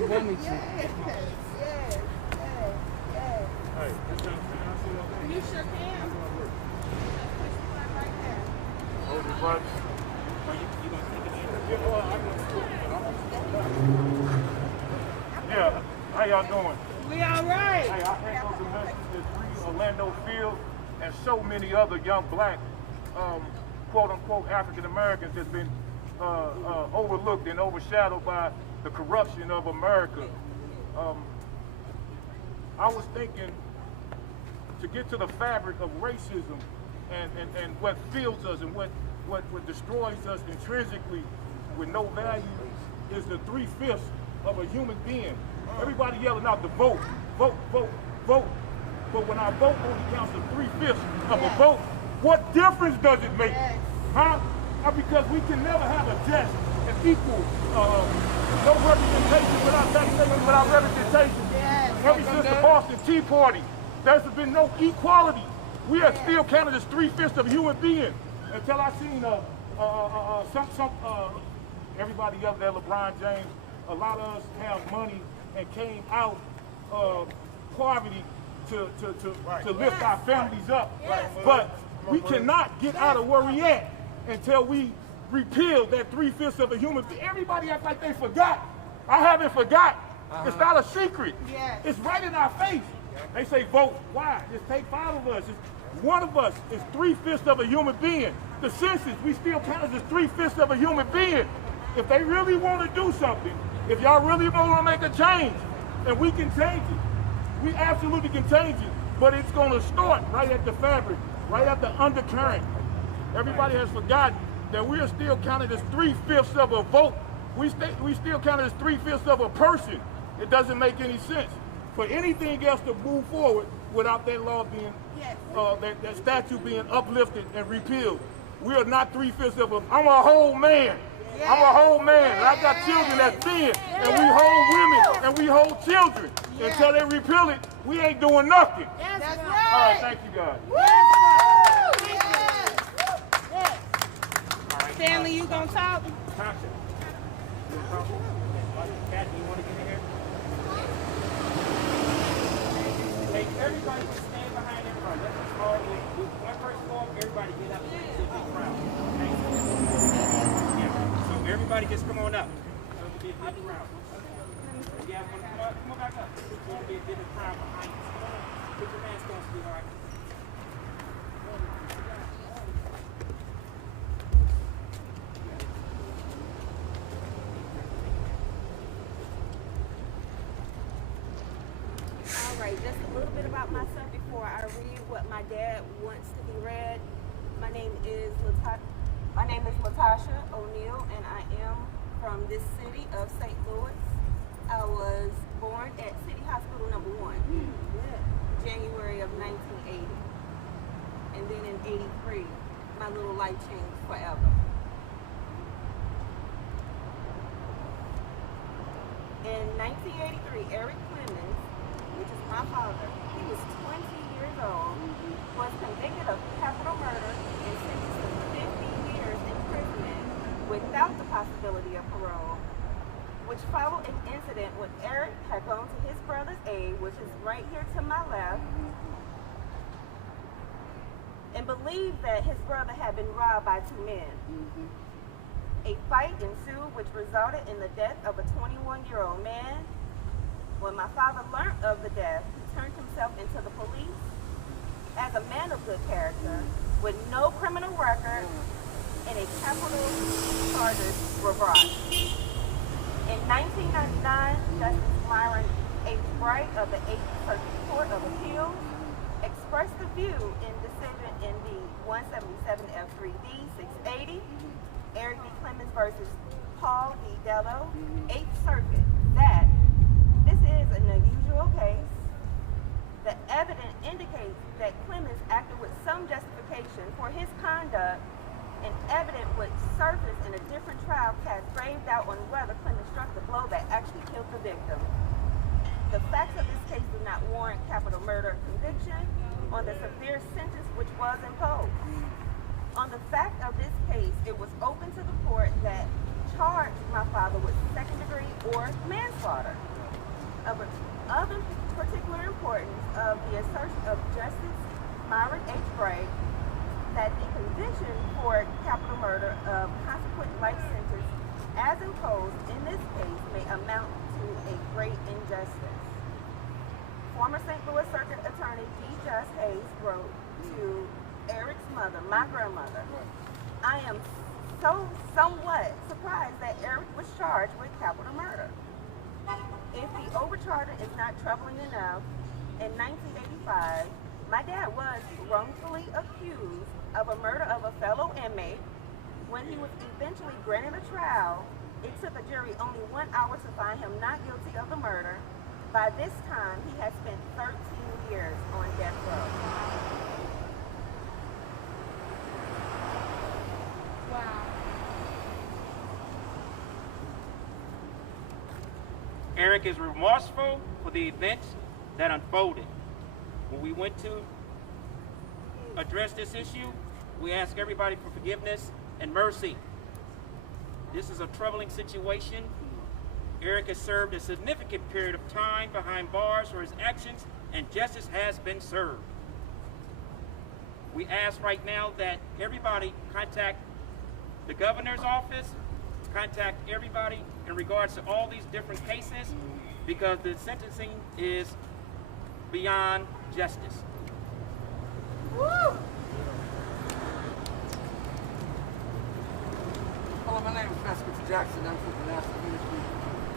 Women too. Hey, You sure can. hold your butts. Yeah, how y'all doing? We all right. Hey, I echo the message that Bree Orlando Field and so many other young black, quote-unquote African Americans has been overlooked and overshadowed by the corruption of America. I was thinking to get to the fabric of racism and what fills us and what destroys us intrinsically with no value is the 3/5 of a human being. Everybody yelling out the vote, vote, vote, vote. But when our vote only counts to 3/5 of a vote, what difference does it make? Huh? Because we can never have a just and equal, no representation without taxation, without representation. Ever since the Boston Tea Party, there's been no equality. We are still counted as 3/5 of a human being. Until I seen everybody else there, LeBron James, a lot of us have money and came out of poverty to lift our families up. But we cannot get out of where we at until we repeal that 3/5 of a human being. Everybody act like they forgot. I haven't forgot. It's not a secret. It's right in our face. They say vote. Why? Just take 5 of us. One of us is 3/5 of a human being. The census, we still count as 3/5 of a human being. If they really want to do something, if y'all really want to make a change, and we can change it, we absolutely can change it. But it's going to start right at the fabric, right at the undercurrent. Everybody has forgotten that we are still counted as 3/5 of a vote. We still counted as 3/5 of a person. It doesn't make any sense for anything else to move forward without that law being, that statute being uplifted and repealed. We are not 3/5 of a, I'm a whole man. I'm a whole man, and I got children that's men, and we hold women, and we hold children. Until they repeal it, we ain't doing nothing. That's All right. right, thank you, guys. Stanley, you gonna talk? Tasha, you want to talk? Kathy, you want to get in here? Hey, everybody just stand behind everybody. Let's just all when I first go up, everybody get up and sit big crowd. Okay? Yeah. So everybody just come on up. So it'll be a big crowd. Yeah, come on back up. It's going to be a big crowd behind you. Put your mask on, sweetheart. Just a little bit about myself before I read what my dad wants to be read. My name is Latasha O'Neill, and I am from this city of St. Louis. I was born at City Hospital number 1, January of 1980. And then in 83, my little life changed forever. In 1983, Eric Clemens, which is my father, he was 20 years old, was convicted of capital murder and sentenced to 50 years imprisonment without the possibility of parole, which followed an incident when Eric had gone to his brother's aid, which is right here to my left, and believed that his brother had been robbed by 2 men. A fight ensued, which resulted in the death of a 21-year-old man. When my father learned of the death, he turned himself into the police as a man of good character, with no criminal record, and a capital charges were brought. In 1999, Justice Myron H. Bright of the 8th Circuit Court of Appeals expressed the view in decision in the 177 F3D 680, Eric D. Clemens versus Paul D. Dello, 8th Circuit, that this is an unusual case. The evidence indicates that Clemens acted with some justification for his conduct, and evidence would surface in a different trial cast grave doubt on whether Clemens struck the blow that actually killed the victim. The facts of this case do not warrant capital murder conviction on the severe sentence which was imposed. On the fact of this case, it was open to the court that charged my father with second-degree or manslaughter. Of particular importance of the assertion of Justice Myron H. Gray that the conviction for capital murder of consequent life sentence as imposed in this case may amount to a great injustice. Former St. Louis Circuit Attorney D. Just Hayes wrote to Eric's mother, my grandmother, I am somewhat surprised that Eric was charged with capital murder. If the overcharger is not troubling enough, in 1985, my dad was wrongfully accused of a murder of a fellow inmate. When he was eventually granted a trial, it took a jury only 1 hour to find him not guilty of the murder. By this time, he had spent 13 years on death row. Wow. Eric is remorseful for the events that unfolded. When we went to address this issue, we ask everybody for forgiveness and mercy. This is a troubling situation. Eric has served a significant period of time behind bars for his actions, and justice has been served. We ask right now that everybody contact the governor's office, contact everybody in regards to all these different cases, because the sentencing is beyond justice. Woo! Hello, my name is Pastor Jackson. I'm from the National Ministry.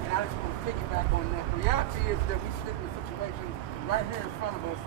And I just want to piggyback on that. The reality is that we sit in a situation right here in front of us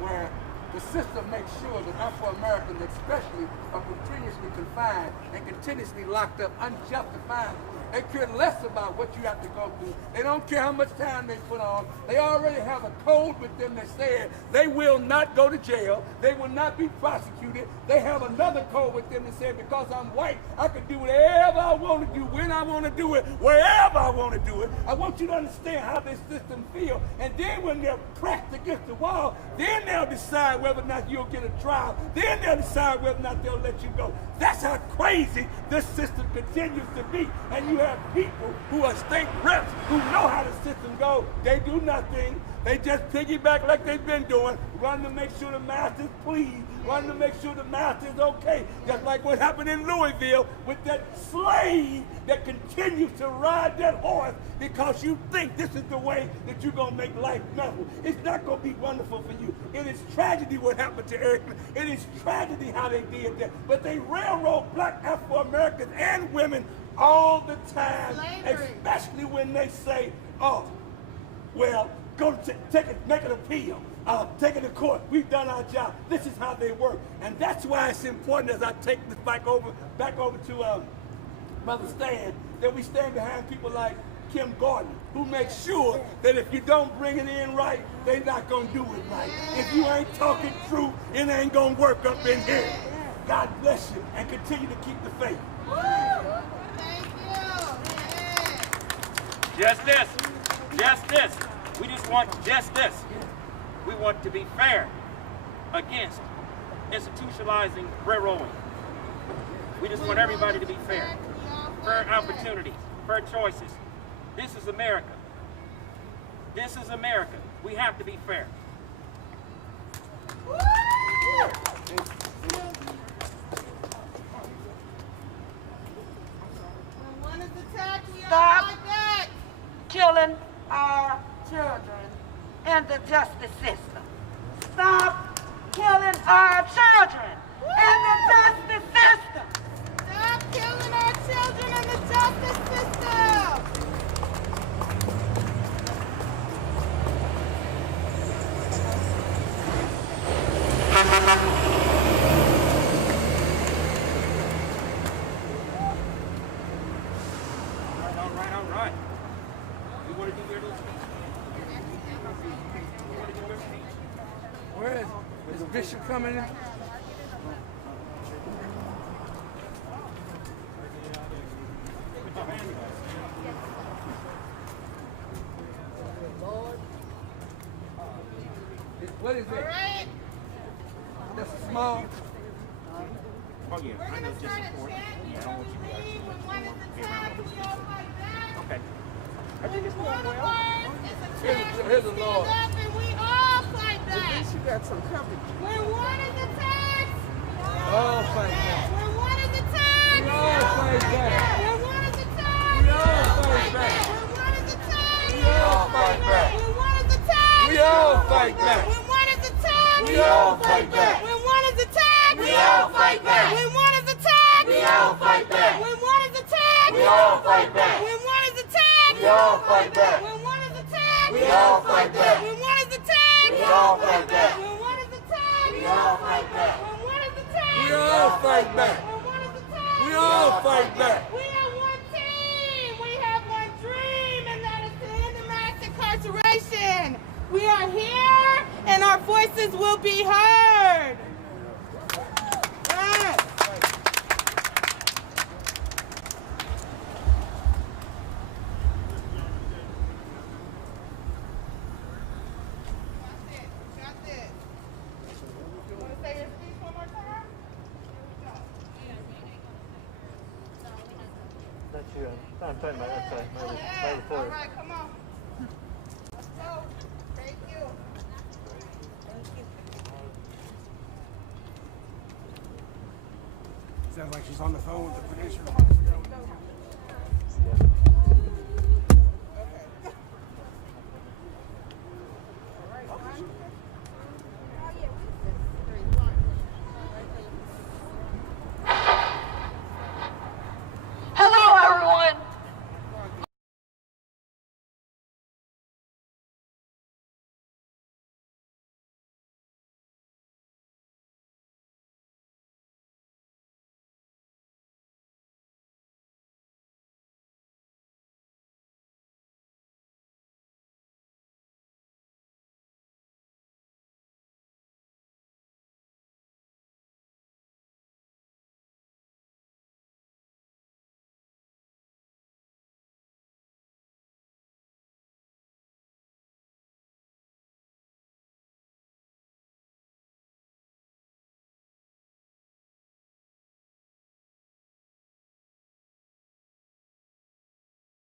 where the system makes sure that Afro-Americans especially are continuously confined and continuously locked up unjustified. They care less about what you have to go through. They don't care how much time they put on. They already have a code with them that says they will not go to jail. They will not be prosecuted. They have another code with them that says because I'm white, I can do whatever I want to do, when I want to do it, wherever I want to do it. I want you to understand how this system feels. And then when they're pressed against the wall, then they'll decide whether or not you'll get a trial. Then they'll decide whether or not they'll let you go. That's how crazy this system continues to be. And you have people who are state reps who know how the system goes. They do nothing. They just piggyback like they've been doing, run to make sure the master's pleased, run to make sure the master's okay. Just like what happened in Louisville with that slave that continues to ride that horse because you think this is the way that you're going to make life wonderful. It's not going to be wonderful for you. It is tragedy what happened to Eric. It is tragedy how they did that. But they railroad black Afro-Americans and women all the time, Slavery. especially when they say, oh, well, go to make an appeal. Take it to court. We've done our job. This is how they work. And that's why it's important as I take this back over to Brother Stan, that we stand behind people like Kim Gordon, who makes sure that if you don't bring it in right, they're not going to do it right. If you ain't talking true, it ain't going to work up in here. God bless you and continue to keep the faith. Woo! Thank you. Justice, justice. We just want justice. We want to be fair against institutionalizing railroading. We just want everybody to be fair. Fair opportunities, fair choices. This is America. This is America. We have to be fair. When one is attacked, we Stop. are like that. Killing our children in the justice system. Stop killing our children in the justice system. Stop killing our children in the justice system. All right. You want to do your little speech? You want to do your speech? Where is Bishop coming in? What is All that? right. That's a small. Oh yeah, We're I know gonna just start a support. chant Yeah, I don't want you to be when one is be around attacked, other we all people. fight back. Okay. I think it's When going one of well. ours is attacked, we here's the stand Lord. up and we all fight At back. least you got some coverage. When one is attacked, all fight back. when one is attacked, We all fight back. when one is attacked, We all fight back. when one is attacked, We all fight back. when one is attacked, We all fight back. when one is attacked, We all fight back. when one is attacked, We all fight back. when one is attacked, We all fight back. when one is attacked, We all fight back. when one is attacked, We all fight back. when one is attacked, We all fight back. when one is attacked, We all fight back. when one is attacked, We all fight back. when one is attacked, We all fight back. when one is attacked, We all fight back. we have one team, we have one dream, and that is to end the mass incarceration. We are here, and our voices will be heard. Yes. Got this. You want to say your speech one more time? That's you. I'm talking about that side. Yeah. All right, come on. Let's go. Thank you. Sounds like she's on the phone with the producer.